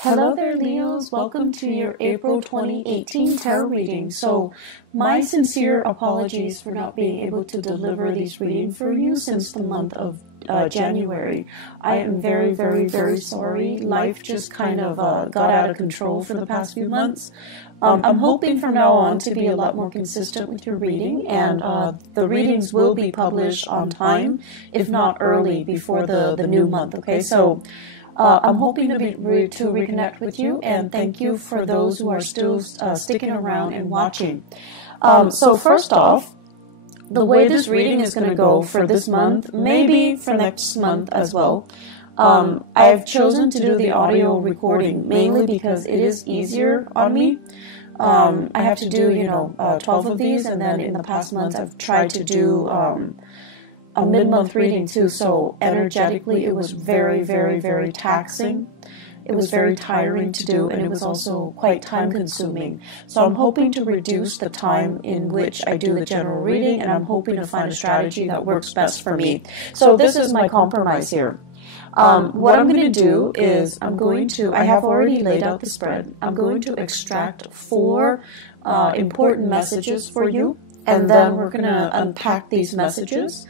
Hello there, Leos. Welcome to your April 2018 tarot reading. So, my sincere apologies for not being able to deliver these readings for you since the month of January. I am very, very, very sorry. Life just kind of got out of control for the past few months. I'm hoping from now on to be a lot more consistent with your reading, and the readings will be published on time, if not early, before the new month. Okay, so I'm hoping to reconnect with you, and thank you for those who are still sticking around and watching. So first off, the way this reading is going to go for this month, maybe for next month as well, I've chosen to do the audio recording mainly because it is easier on me. I have to do, 12 of these, and then in the past months I've tried to do a mid-month reading too, so energetically it was very, very, very taxing. It was very tiring to do, and it was also quite time-consuming. So I'm hoping to reduce the time in which I do the general reading, and I'm hoping to find a strategy that works best for me. So this is my compromise here. What I'm going to do is I have already laid out the spread. I'm going to extract 4 important messages for you, and then we're going to unpack these messages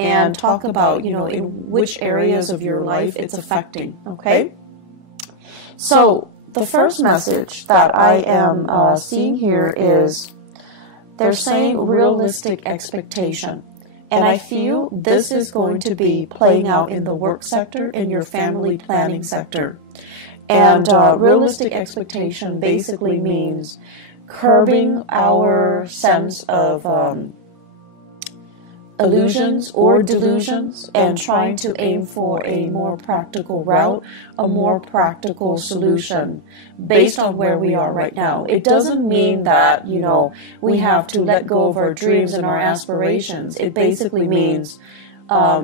and talk about, in which areas of your life it's affecting, okay? So the first message that I am seeing here is they're saying realistic expectation. And I feel this is going to be playing out in the work sector, in your family planning sector. And realistic expectation basically means curbing our sense of illusions or delusions and trying to aim for a more practical route, a more practical solution based on where we are right now. It doesn't mean that, we have to let go of our dreams and our aspirations. It basically means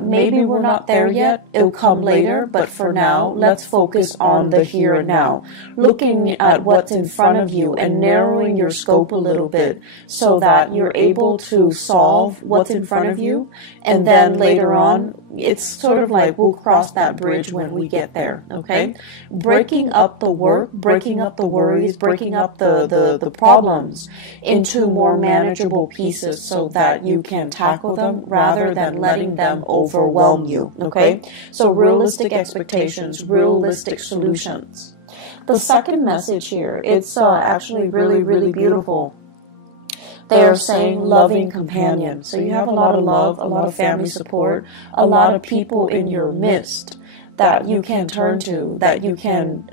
maybe we're not there yet, it'll come later, but for now, let's focus on the here and now. Looking at what's in front of you and narrowing your scope a little bit so that you're able to solve what's in front of you, and then later on, it's sort of like we'll cross that bridge when we get there, okay? Breaking up the work, breaking up the worries, breaking up the problems into more manageable pieces so that you can tackle them rather than letting them overwhelm you, okay? So realistic expectations, realistic solutions. The second message here, it's actually really, really beautiful. They are saying loving companion. So you have a lot of love, a lot of family support, a lot of people in your midst that you can turn to, that you can,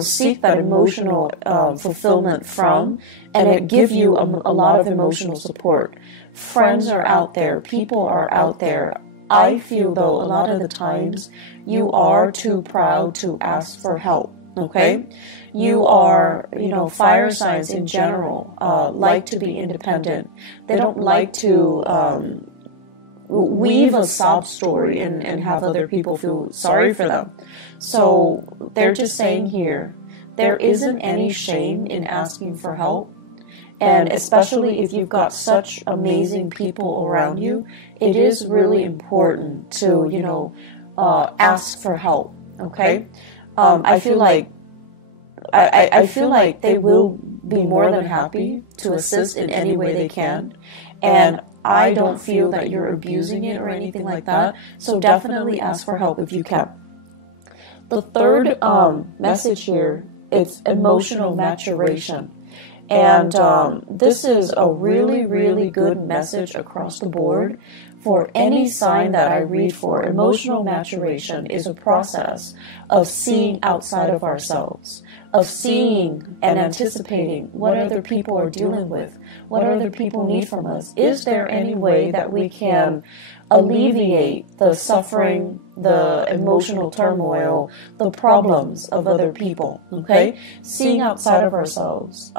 seek that emotional fulfillment from, and it give you a lot of emotional support. Friends are out there, people are out there. I feel, though, a lot of the times you are too proud to ask for help. Okay, you are, fire signs in general like to be independent. They don't like to weave a sob story and have other people feel sorry for them. So they're just saying here, there isn't any shame in asking for help. And especially if you've got such amazing people around you, it is really important to, ask for help. Okay. I feel like they will be more than happy to assist in any way they can, and I don't feel that you're abusing it or anything like that, so definitely ask for help if you can. The third message here, it's emotional maturation. And this is a really, really good message across the board for any sign that I read for. Emotional maturation is a process of seeing outside of ourselves, of seeing and anticipating what other people are dealing with, what other people need from us. Is there any way that we can alleviate the suffering, the emotional turmoil, the problems of other people, okay? Seeing outside of ourselves,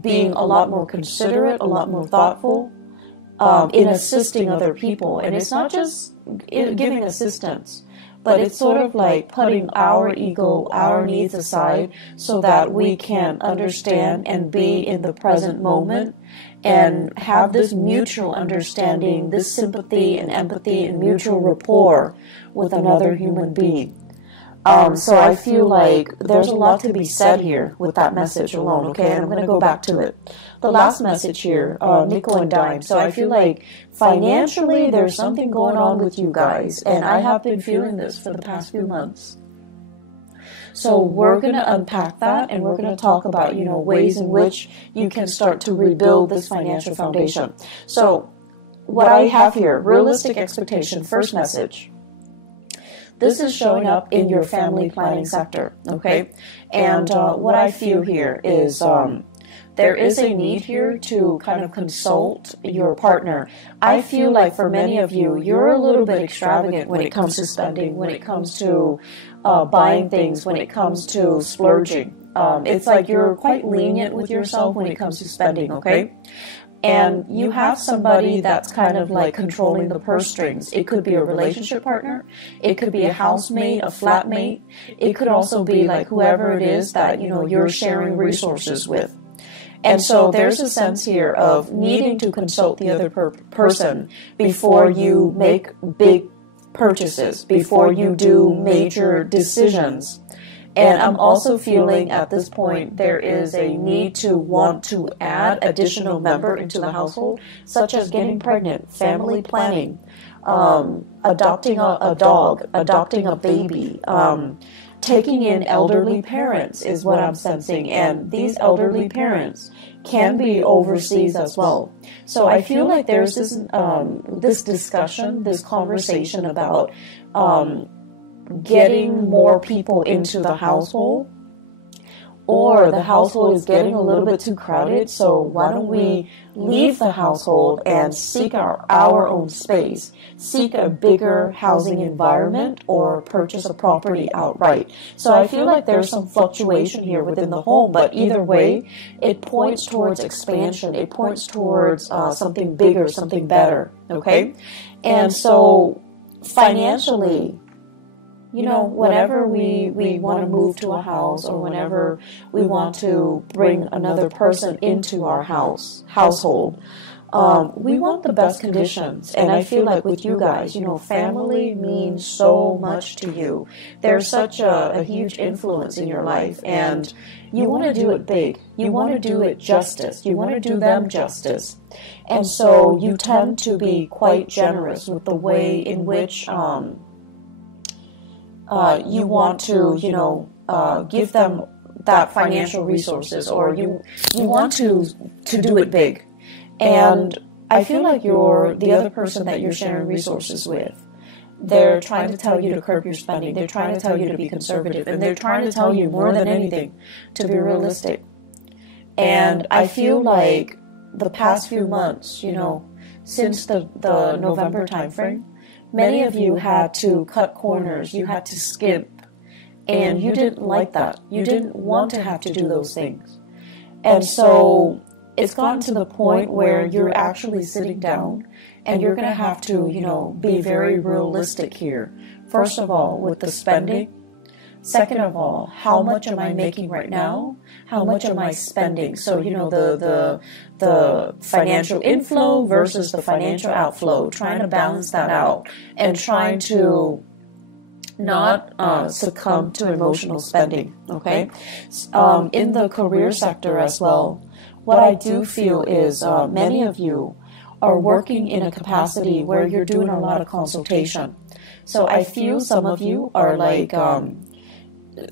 being a lot more considerate, a lot more thoughtful in assisting other people. And it's not just giving assistance, but it's sort of like putting our ego, our needs aside so that we can understand and be in the present moment and have this mutual understanding, this sympathy and empathy and mutual rapport with another human being. So I feel like there's a lot to be said here with that message alone, okay? And I'm going to go back to it. The last message here, nickel and dime. So I feel like financially there's something going on with you guys, and I have been feeling this for the past few months. So we're going to unpack that, and we're going to talk about, ways in which you can start to rebuild this financial foundation. So what I have here, realistic expectation, first message. This is showing up in your family planning sector, okay? And what I feel here is there is a need here to kind of consult your partner. I feel like for many of you, you're a little bit extravagant when it comes to spending, when it comes to buying things, when it comes to splurging. It's like you're quite lenient with yourself when it comes to spending, okay? And you have somebody that's kind of like controlling the purse strings. It could be a relationship partner. It could be a housemate, a flatmate. It could also be like whoever it is that, you're sharing resources with. And so there's a sense here of needing to consult the other person before you make big purchases, before you do major decisions. And I'm also feeling at this point there is a need to want to add additional member into the household, such as getting pregnant, family planning, adopting a dog, adopting a baby, taking in elderly parents is what I'm sensing. And these elderly parents can be overseas as well. So I feel like there's this discussion, this conversation about getting more people into the household, or the household is getting a little bit too crowded, so why don't we leave the household and seek our own space, seek a bigger housing environment, or purchase a property outright. So I feel like there's some fluctuation here within the home, but either way, it points towards expansion, it points towards something bigger, something better, okay? And so financially, whenever we want to move to a house, or whenever we want to bring another person into our household, we want the best conditions. And I feel like with you guys, family means so much to you. There's such a huge influence in your life, and you want to do it big. You want to do it justice. You want to do them justice. And so you tend to be quite generous with the way in which you want to, give them that financial resources, or you want to do it big. And I feel like the other person that you're sharing resources with, they're trying to tell you to curb your spending. They're trying to tell you to be conservative, and they're trying to tell you more than anything to be realistic. And I feel like the past few months, since the November timeframe, many of you had to cut corners, you had to skip, and you didn't like that. You didn't want to have to do those things. And so it's gotten to the point where you're actually sitting down, and you're going to have to, be very realistic here. First of all, with the spending. Second of all, how much am I making right now? How much am I spending? So, the financial inflow versus the financial outflow, trying to balance that out, and trying to not succumb to emotional spending, okay? In the career sector as well, what I do feel is many of you are working in a capacity where you're doing a lot of consultation. So I feel some of you are like,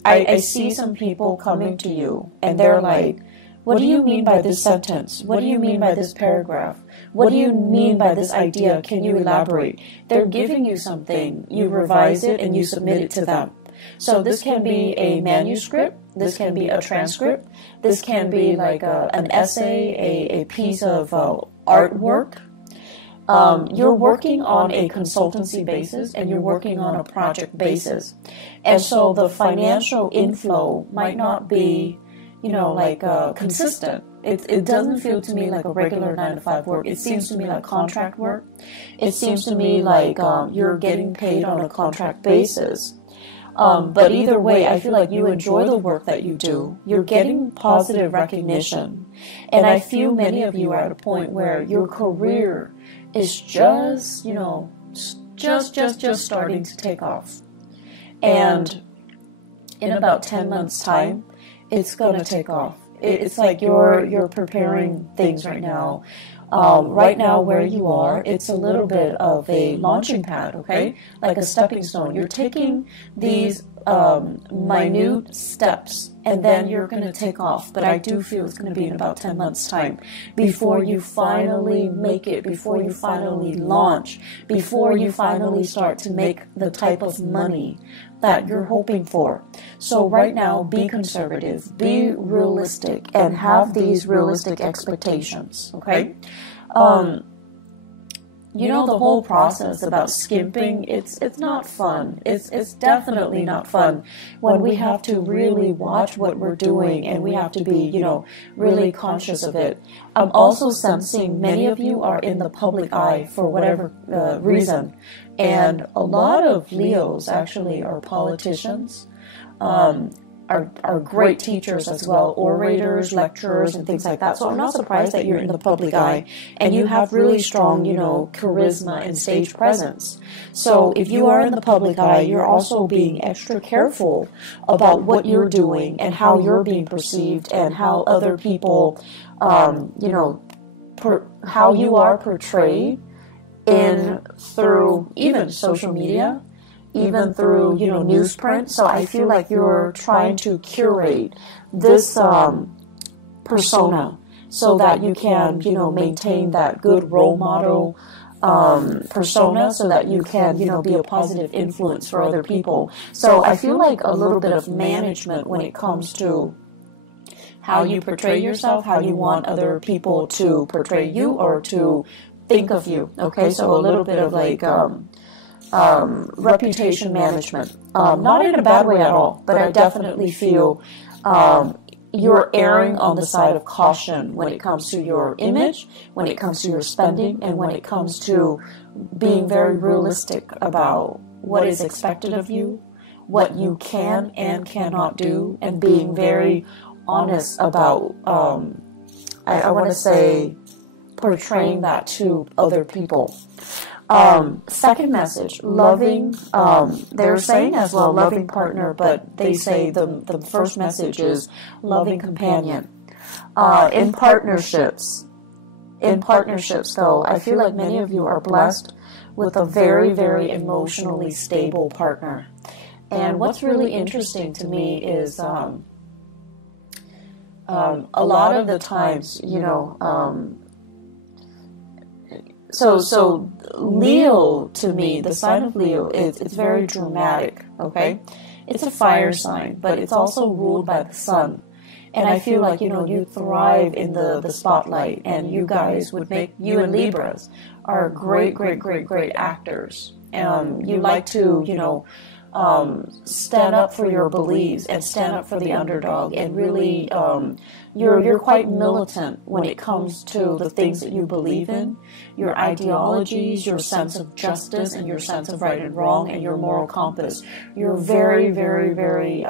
I see some people coming to you, and they're like, what do you mean by this sentence? What do you mean by this paragraph? What do you mean by this idea? Can you elaborate? They're giving you something, you revise it, and you submit it to them. So this can be a manuscript, this can be a transcript, this can be like an essay, a piece of artwork. You're working on a consultancy basis, and you're working on a project basis. And so the financial inflow might not be, consistent. It doesn't feel to me like a regular 9-to-5 work. It seems to me like contract work. It seems to me like you're getting paid on a contract basis. But either way, I feel like you enjoy the work that you do. You're getting positive recognition. And I feel many of you are at a point where your career is just starting to take off. And in about 10 months time, it's going to take off. It's like you're preparing things right now. Right now where you are, it's a little bit of a launching pad, okay? Like a stepping stone. You're taking these minute steps, and then you're going to take off. But I do feel it's going to be in about 10 months' time before you finally make it, before you finally launch, before you finally start to make the type of money that you're hoping for. So right now, be conservative, be realistic, and have these realistic expectations, okay? You know, the whole process about skimping, it's not fun. It's definitely not fun when we have to really watch what we're doing, and we have to be, you know, really conscious of it. I'm also sensing many of you are in the public eye for whatever reason. And a lot of Leos actually are politicians, are great teachers as well, orators, lecturers, and things like that. So I'm not surprised that you're in the public eye and you have really strong, you know, charisma and stage presence. So if you are in the public eye, you're also being extra careful about what you're doing and how you're being perceived and how other people, you know, how you are portrayed through even social media, even through, you know, newsprint. So I feel like you're trying to curate this persona so that you can, you know, maintain that good role model persona, so that you can, you know, be a positive influence for other people. So I feel like a little bit of management when it comes to how you portray yourself, how you want other people to portray you or to think of you. Okay, so a little bit of like reputation management, not in a bad way at all, but I definitely feel you're erring on the side of caution when it comes to your image, when it comes to your spending, and when it comes to being very realistic about what is expected of you, what you can and cannot do, and being very honest about, I want to say, portraying that to other people. Second message, loving, they're saying as well loving partner, but they say the first message is loving companion. In partnerships though, I feel like many of you are blessed with a very, very emotionally stable partner. And what's really interesting to me is a lot of the times, you know, so Leo, to me, the sign of Leo, it's very dramatic, okay? It's a fire sign, but it's also ruled by the sun. And I feel like, you know, you thrive in the spotlight, and you guys would make, you and Libras are great, great, great, great actors. You like to, you know, stand up for your beliefs and stand up for the underdog, and really you're quite militant when it comes to the things that you believe in, your ideologies, your sense of justice, and your sense of right and wrong, and your moral compass. You're very, very, very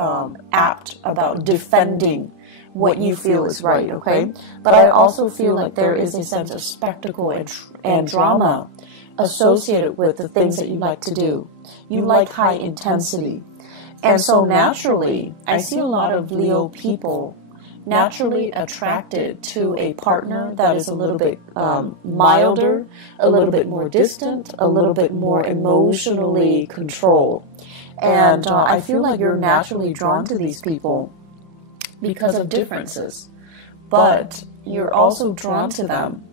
apt about defending what you feel is right, okay? But I also feel like there is a sense of spectacle and drama associated with the things that you like to do. You like high intensity. And so naturally, I see a lot of Leo people naturally attracted to a partner that is a little bit milder, a little bit more distant, a little bit more emotionally controlled. And I feel like you're naturally drawn to these people because of differences. But you're also drawn to them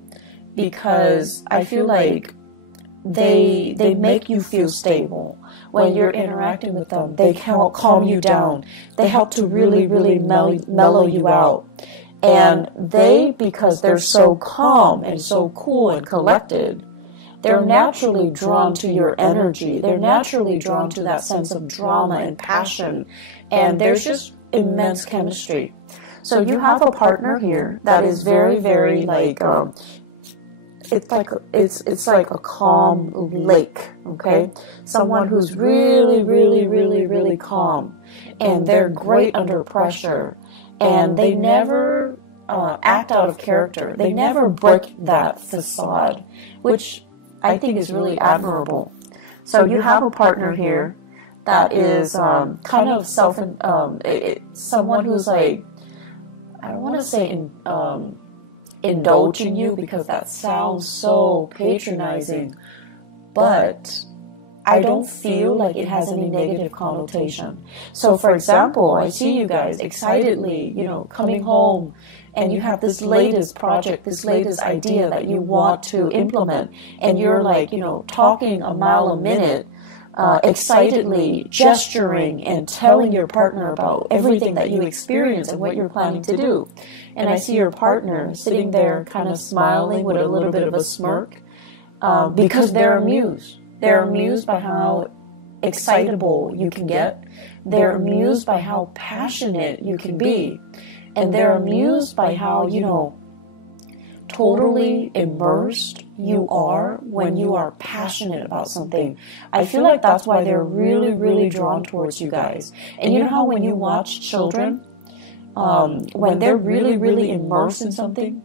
because I feel like they make you feel stable. When you're interacting with them, they help calm you down. They help to really, really mellow you out. And they, because they're so calm and so cool and collected, they're naturally drawn to your energy. They're naturally drawn to that sense of drama and passion. And there's just immense chemistry. So you have a partner here that is very, very like it's like a calm lake, okay? Someone who's really, really, really, really calm, and they're great under pressure, and they never act out of character. They never break that facade, which I think is really admirable. So you have a partner here that is kind of someone who's like, I don't want to say indulging you, because that sounds so patronizing, but I don't feel like it has any negative connotation. So for example, I see you guys excitedly, coming home, and you have this latest project, this latest idea that you want to implement, and you're like, talking a mile a minute, excitedly gesturing and telling your partner about everything that you experience and what you're planning to do. And I see your partner sitting there kind of smiling with a little bit of a smirk, because they're amused. They're amused by how excitable you can get. They're amused by how passionate you can be. And they're amused by how, totally immersed you are when you are passionate about something. I feel like that's why they're really, really drawn towards you guys. And you know how when you watch children, when they're really, really immersed in something,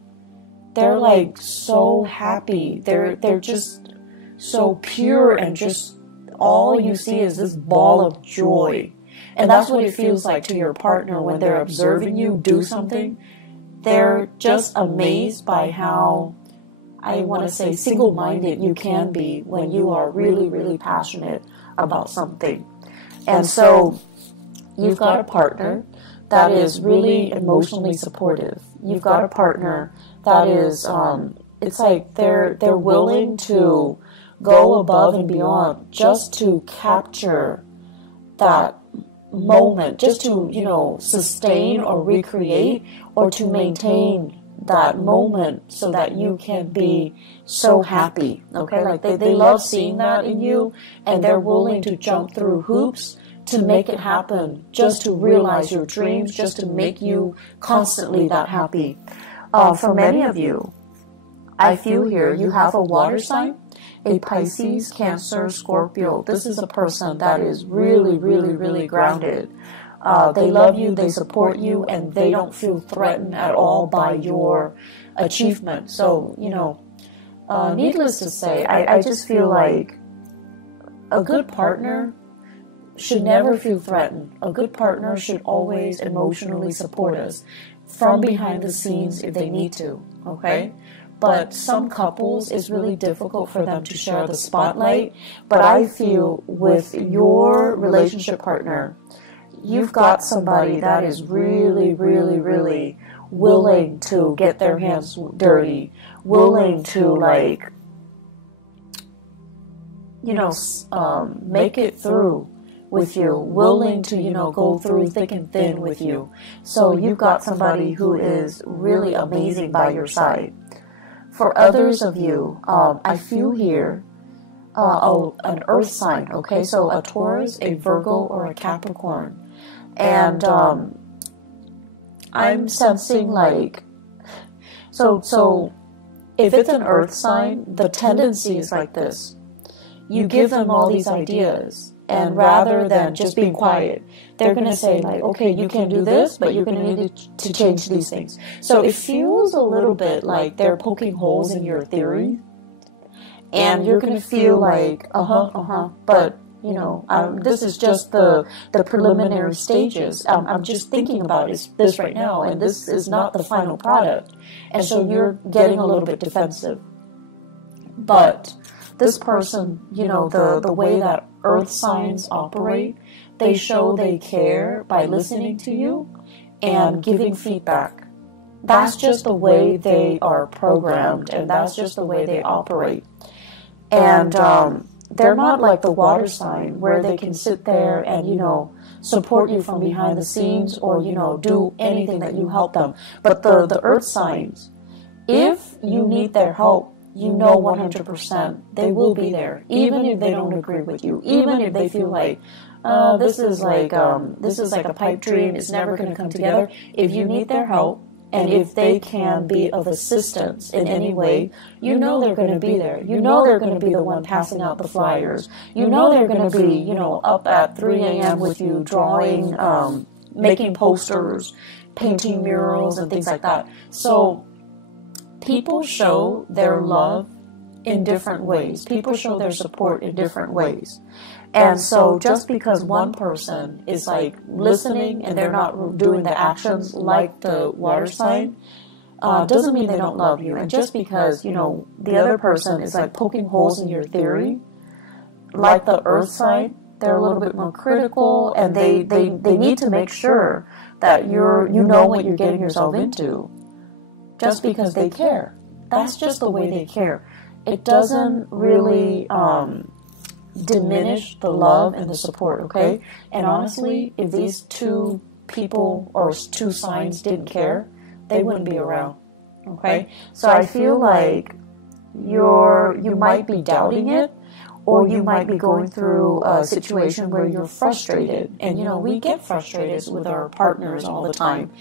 they're like so happy. They're just so pure, and just all you see is this ball of joy. And that's what it feels like to your partner when they're observing you do something. They're just amazed by how, I want to say, single-minded you can be when you are really, really passionate about something. And so you've got a partner that is really emotionally supportive. You've got a partner that is, it's like they're willing to go above and beyond just to capture that moment, just to, sustain or recreate or to maintain that moment so that you can be so happy. Okay, like they love seeing that in you, and they're willing to jump through hoops to make it happen, just to realize your dreams, just to make you constantly that happy. For many of you, I feel here you have a water sign, a Pisces, Cancer, Scorpio. This is a person that is really, really, really grounded. They love you, they support you, and they don't feel threatened at all by your achievement. So, needless to say, I just feel like a good partner should never feel threatened. A good partner should always emotionally support us from behind the scenes if they need to, okay? But some couples, it's really difficult for them to share the spotlight. But I feel with your relationship partner, you've got somebody that is really, really, really willing to get their hands dirty, willing to make it through with you, willing to, go through thick and thin with you. So you've got somebody who is really amazing by your side. For others of you, I feel here an earth sign, okay? So a Taurus, a Virgo, or a Capricorn. And I'm sensing so if it's an earth sign, the tendency is like this. You give them all these ideas, and rather than just being quiet, they're going to say okay, you can do this, but you're going to need to change these things. So it feels a little bit like they're poking holes in your theory, and you're going to feel like, but this is just the preliminary stages. I'm just thinking about this right now, and this is not the final product. And so you're getting a little bit defensive. But this person, the way that earth signs operate, they show they care by listening to you and giving feedback. That's just the way they are programmed, and that's just the way they operate. And they're not like the water sign where they can sit there and, support you from behind the scenes or, do anything that you help them. But the earth signs, if you need their help, 100% they will be there, even if they don't agree with you, even if they feel like this is like a pipe dream, it's never going to come together. If you need their help, and if they can be of assistance in any way, they're going to be there. They're going to be the one passing out the flyers. They're going to be, up at 3 a.m. with you, drawing, making posters, painting murals, and things like that. So people show their love in different ways. People show their support in different ways. And so just because one person is like listening and they're not doing the actions like the water sign, doesn't mean they don't love you. And just because, you know, the other person is like poking holes in your theory, like the earth sign, they're a little bit more critical, and they need to make sure that you know what you're getting yourself into, just because they care. That's just the way they care. It doesn't really diminish the love and the support, okay? And honestly, if these two people or two signs didn't care, they wouldn't be around, okay? So I feel like you might be doubting it, or you might be going through a situation where you're frustrated. And, you know, we get frustrated with our partners all the time.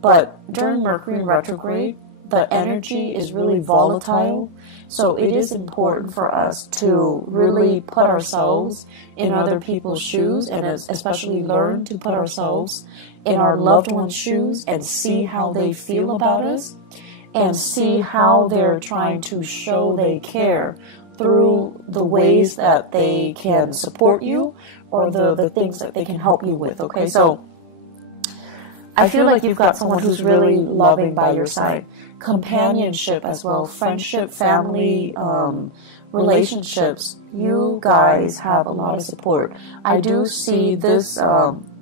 But during Mercury in retrograde, the energy is really volatile. So it is important for us to really put ourselves in other people's shoes, and especially learn to put ourselves in our loved ones' shoes and see how they feel about us, and see how they're trying to show they care through the ways that they can support you, or the things that they can help you with, okay? So I feel like you've got someone who's really loving by your side. Companionship as well, friendship, family, relationships. You guys have a lot of support. I do see this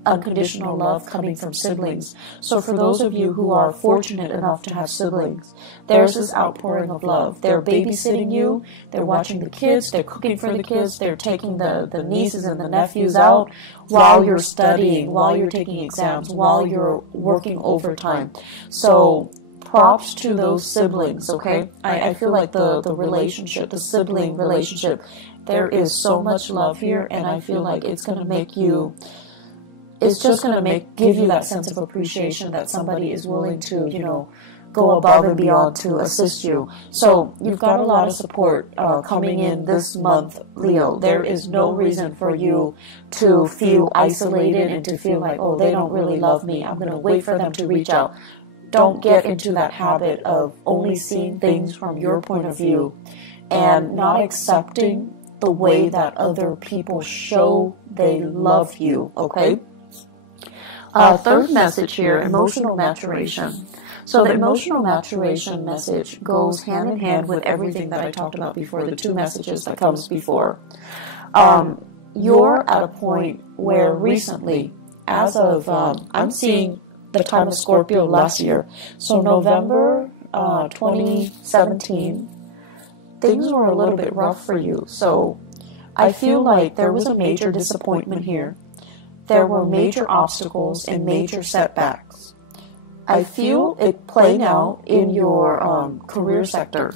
unconditional love coming from siblings. So for those of you who are fortunate enough to have siblings, there's this outpouring of love. They're babysitting you, they're watching the kids, they're cooking for the kids, they're taking the nieces and the nephews out while you're studying, while you're taking exams, while you're working overtime. So props to those siblings, okay? I feel like the relationship, the sibling relationship, there is so much love here, and I feel like it's going to make you, it's just going to give you that sense of appreciation that somebody is willing to, you know, go above and beyond to assist you. So you've got a lot of support coming in this month, Leo. There is no reason for you to feel isolated and to feel like, oh, they don't really love me, I'm going to wait for them to reach out. Don't get into that habit of only seeing things from your point of view and not accepting the way that other people show they love you, okay? Third message here, emotional maturation. So the emotional maturation message goes hand in hand with everything that I talked about before, the two messages that comes before. You're at a point where recently, as of, I'm seeing the time of Scorpio last year. So November 2017, things were a little bit rough for you. So I feel like there was a major disappointment here. There were major obstacles and major setbacks. I feel it playing out in your career sector.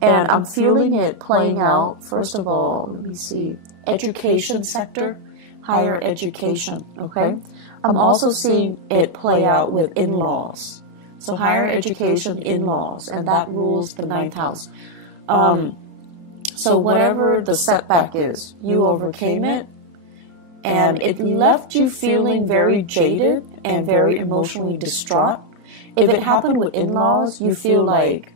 And I'm feeling it playing out, first of all, let me see, education sector, higher education, okay? I'm also seeing it play out with in-laws. So higher education, in-laws, and that rules the ninth house. So whatever the setback is, you overcame it, and it left you feeling very jaded and very emotionally distraught. If it happened with in-laws, you feel like,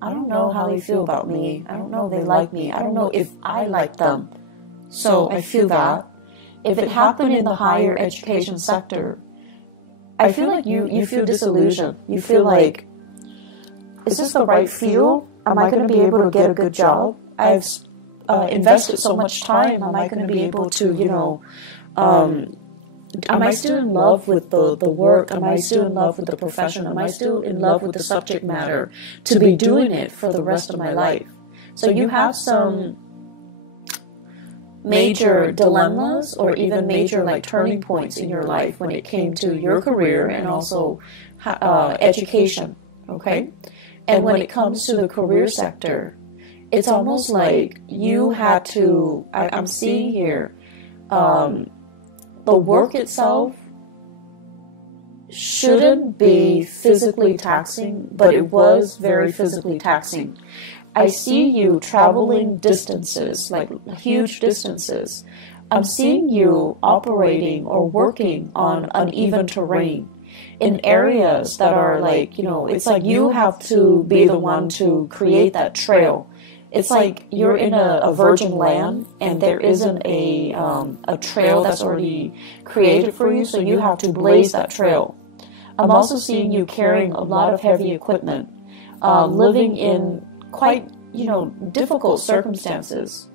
I don't know how they feel about me. I don't know if they like me. I don't know if I like them. So I feel that. If it happened in the higher education sector, I feel like you feel disillusioned. You feel like, is this the right field? Am I going to be able to get a good job? I've invested so much time. Am I going to be able to, you know, am I still in love with the work? Am I still in love with the profession? Am I still in love with the subject matter to be doing it for the rest of my life? So you have some major dilemmas or even major like turning points in your life when it came to your career and also education, okay? And when it comes to the career sector, it's almost like you had to, I'm seeing here, the work itself shouldn't be physically taxing, but it was very physically taxing. I see you traveling distances, like huge distances. I'm seeing you operating or working on uneven terrain in areas that are like, you know, it's like you have to be the one to create that trail. it's like you're in a virgin land and there isn't a trail that's already created for you, so you have to blaze that trail. I'm also seeing you carrying a lot of heavy equipment, living in quite, difficult circumstances,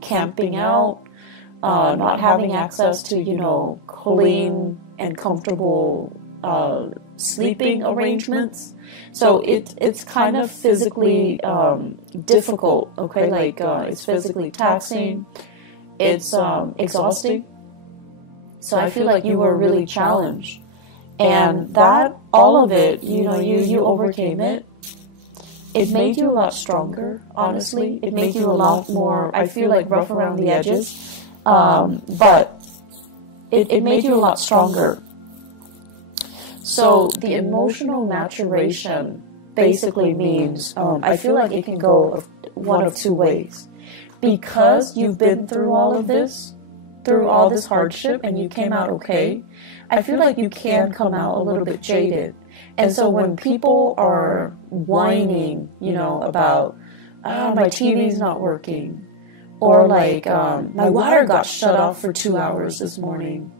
camping out, not having access to, clean and comfortable sleeping arrangements. So it's kind of physically difficult, okay? Like it's physically taxing, it's exhausting. So I feel like you were really challenged. And that, all of it, you overcame it. It made you a lot stronger, honestly. It made you a lot more, I feel like, rough around the edges. But it made you a lot stronger. So the emotional maturation basically means, I feel like it can go one of two ways. Because you've been through all of this, through all this hardship, and you came out okay, I feel like you can come out a little bit jaded. And so when people are whining, about, my TV's not working, or like, my water got shut off for 2 hours this morning,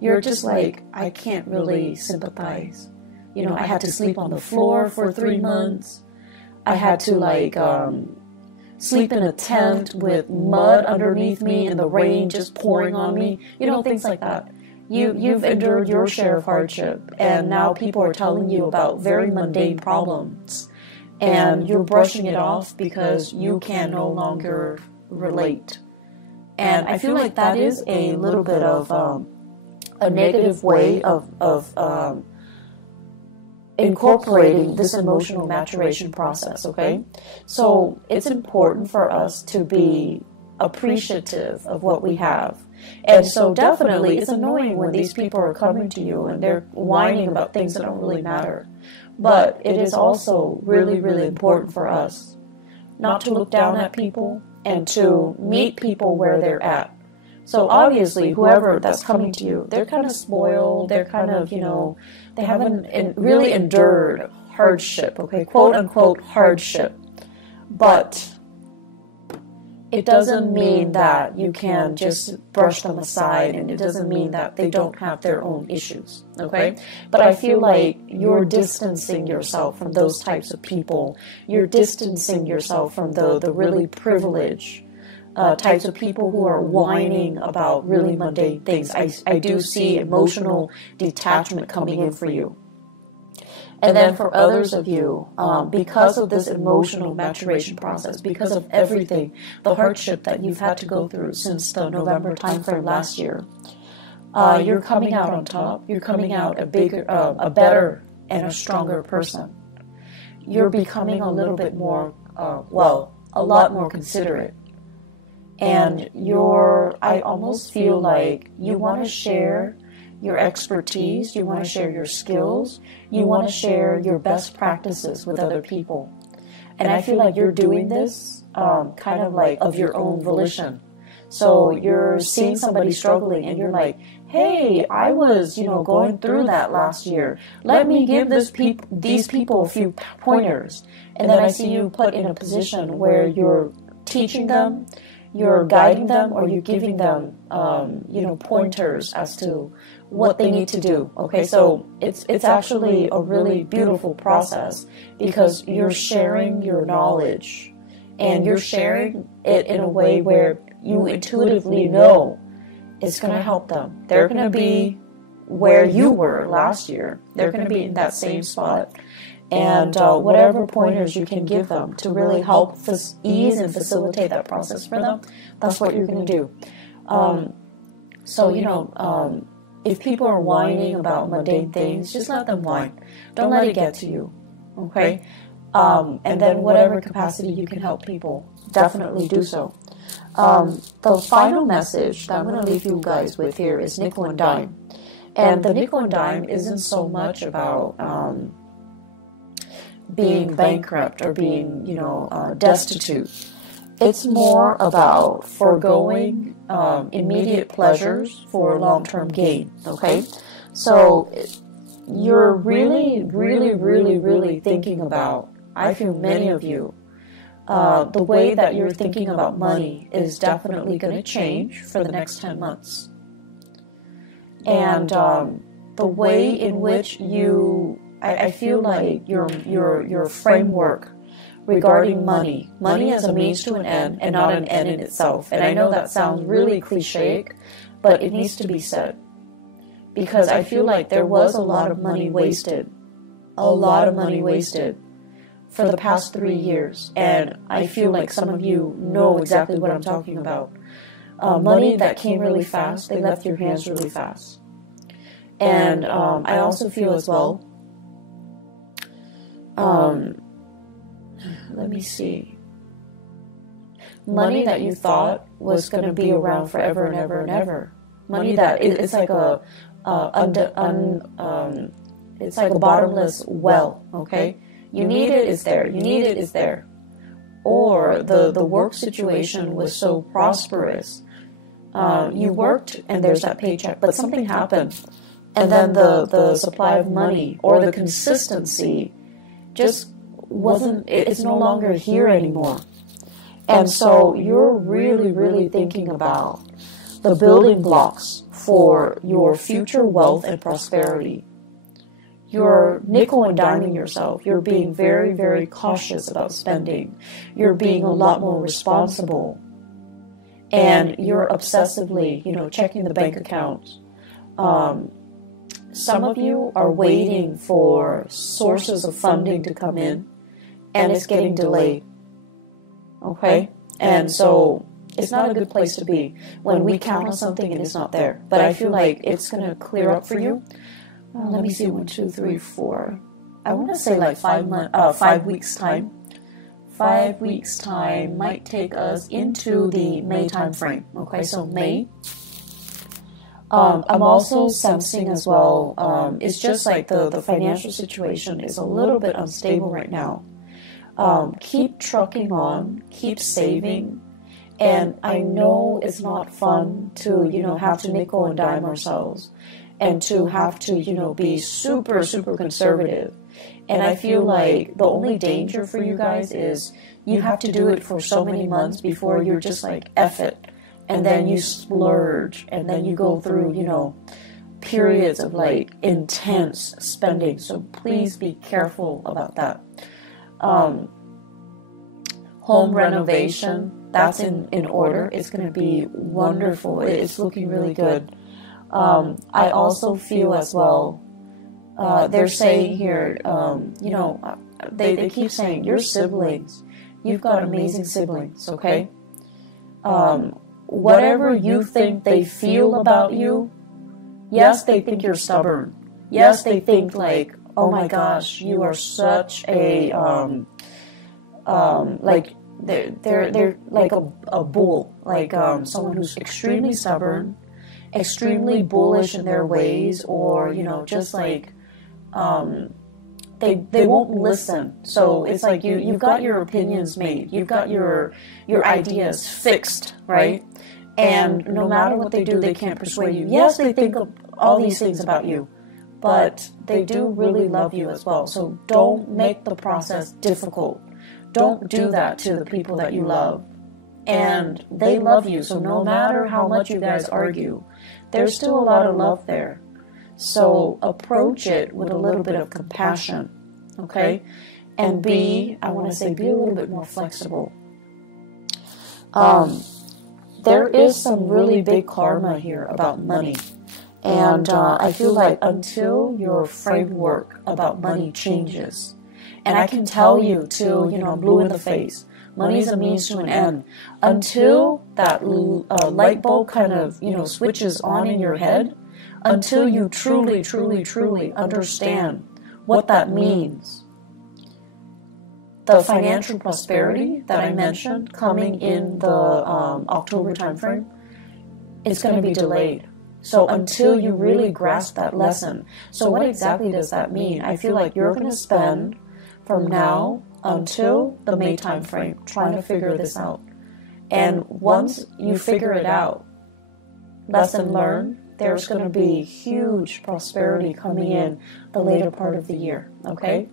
you're just like, I can't really sympathize. I had to sleep on the floor for 3 months. I had to sleep in a tent with mud underneath me and the rain just pouring on me. Things like that. You've endured your share of hardship, and now people are telling you about very mundane problems, and you're brushing it off because you can no longer relate. And I feel like that is a little bit of a negative way of incorporating this emotional maturation process, okay? So it's important for us to be appreciative of what we have. And so definitely it's annoying when these people are coming to you and they're whining about things that don't really matter. But it is also really, really important for us not to look down at people and to meet people where they're at. So obviously, whoever that's coming to you, they're kind of spoiled, they're kind of, they haven't really endured hardship, okay, quote unquote hardship. But it doesn't mean that you can just brush them aside, and it doesn't mean that they don't have their own issues, okay? But I feel like you're distancing yourself from those types of people. You're distancing yourself from the really privileged types of people who are whining about really mundane things. I do see emotional detachment coming in for you. And then for others of you, because of this emotional maturation process, because of everything, the hardship that you've had to go through since the November timeframe last year, you're coming out on top. You're coming out a better and a stronger person. You're becoming a little bit more, a lot more considerate. And I almost feel like you want to share your expertise, you want to share your skills, you want to share your best practices with other people. And I feel like you're doing this kind of like of your own volition. So you're seeing somebody struggling and you're like, hey, I was, going through that last year. Let me give these people a few pointers. And then I see you put in a position where you're teaching them, you're guiding them, or you're giving them, pointers as to what they need to do. Okay, so it's actually a really beautiful process because you're sharing your knowledge and you're sharing it in a way where you intuitively know it's going to help them. They're going to be where you were last year. They're going to be in that same spot. And whatever pointers you can give them to really help ease and facilitate that process for them, that's what you're going to do. If people are whining about mundane things, just let them whine. Don't let it get to you, okay? And then whatever capacity you can help people, definitely do so. The final message that I'm going to leave you guys with here is nickel and dime. And the nickel and dime isn't so much about being bankrupt or being, destitute. It's more about foregoing immediate pleasures for long-term gain, okay? So you're really, really, really, really thinking about, I feel many of you, the way that you're thinking about money is definitely going to change for the next 10 months. And the way in which I feel like your framework regarding money as a means to an end and not an end in itself. And I know that sounds really cliche, but it needs to be said. Because I feel like there was a lot of money wasted. A lot of money wasted for the past 3 years. And I feel like some of you know exactly what I'm talking about. Money that came really fast, they left your hands really fast. And I also feel as well, let me see, money that you thought was going to be around forever and ever and ever. Money that it's like it's like a bottomless well, okay? You need it, it's there. You need it, it's there. Or the work situation was so prosperous. You worked and there's that paycheck, but something happened. And then the supply of money or the consistency just wasn't, it's no longer here anymore. And so you're really, really thinking about the building blocks for your future wealth and prosperity. You're nickel and diming yourself. You're being very, very cautious about spending. You're being a lot more responsible. And you're obsessively, checking the bank accounts. Some of you are waiting for sources of funding to come in, and it's getting delayed. Okay? And so it's not a good place to be when we count on something and it's not there. But I feel like it's going to clear up for you. Let me see, 1, 2, 3, 4. I want to say like 5 weeks time. 5 weeks time might take us into the May time frame. Okay, so May. I'm also sensing as well, it's just like the financial situation is a little bit unstable right now. Keep trucking on, keep saving. And I know it's not fun to, have to nickel and dime ourselves and to have to, be super, super conservative. And I feel like the only danger for you guys is you have to do it for so many months before you're just like, F it. And then you splurge, and then you go through, periods of like intense spending. So please be careful about that. Home renovation, that's in order. It's going to be wonderful. It's looking really good. I also feel as well, they're saying here, they keep saying, your siblings, you've got amazing siblings, okay? Whatever you think they feel about you, yes, they think you're stubborn. Yes, they think like, oh my gosh, you are such a, like, they're like a bull, like someone who's extremely stubborn, extremely bullish in their ways, or, just like, they won't listen. So it's like you've got your opinions made. You've got your ideas fixed, right? And no matter what they do, they can't persuade you. Yes, they think of all these things about you, but they do really love you as well. So don't make the process difficult. Don't do that to the people that you love. And they love you. So no matter how much you guys argue, there's still a lot of love there. So approach it with a little bit of compassion, okay? And I want to say, be a little bit more flexible. There is some really big karma here about money. And I feel like until your framework about money changes, and I can tell you till, I'm blue in the face, money is a means to an end. Until that light bulb kind of, switches on in your head, until you truly, truly, truly understand what that means. The financial prosperity that I mentioned coming in the October timeframe, it's going to be delayed. So until you really grasp that lesson. So what exactly does that mean? I feel like you're going to spend from now until the May timeframe trying to figure this out. And once you figure it out, lesson learned, there's going to be huge prosperity coming in the later part of the year, okay?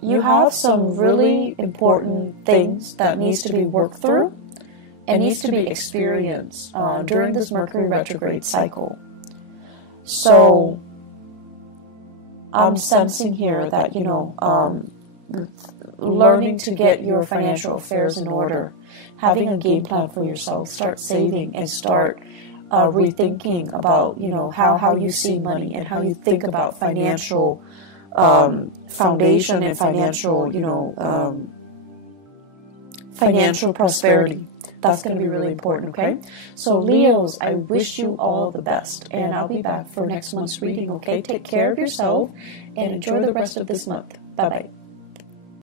you have some really important things that needs to be worked through and needs to be experienced during this Mercury retrograde cycle. So I'm sensing here that, you know, learning to get your financial affairs in order, having a game plan for yourself, start saving and start rethinking about, you know, how you see money and how you think about financial foundation and financial, you know, financial prosperity. That's going to be really important, okay? So Leos, I wish you all the best, and I'll be back for next month's reading, okay? Take care of yourself and enjoy the rest of this month. Bye-bye.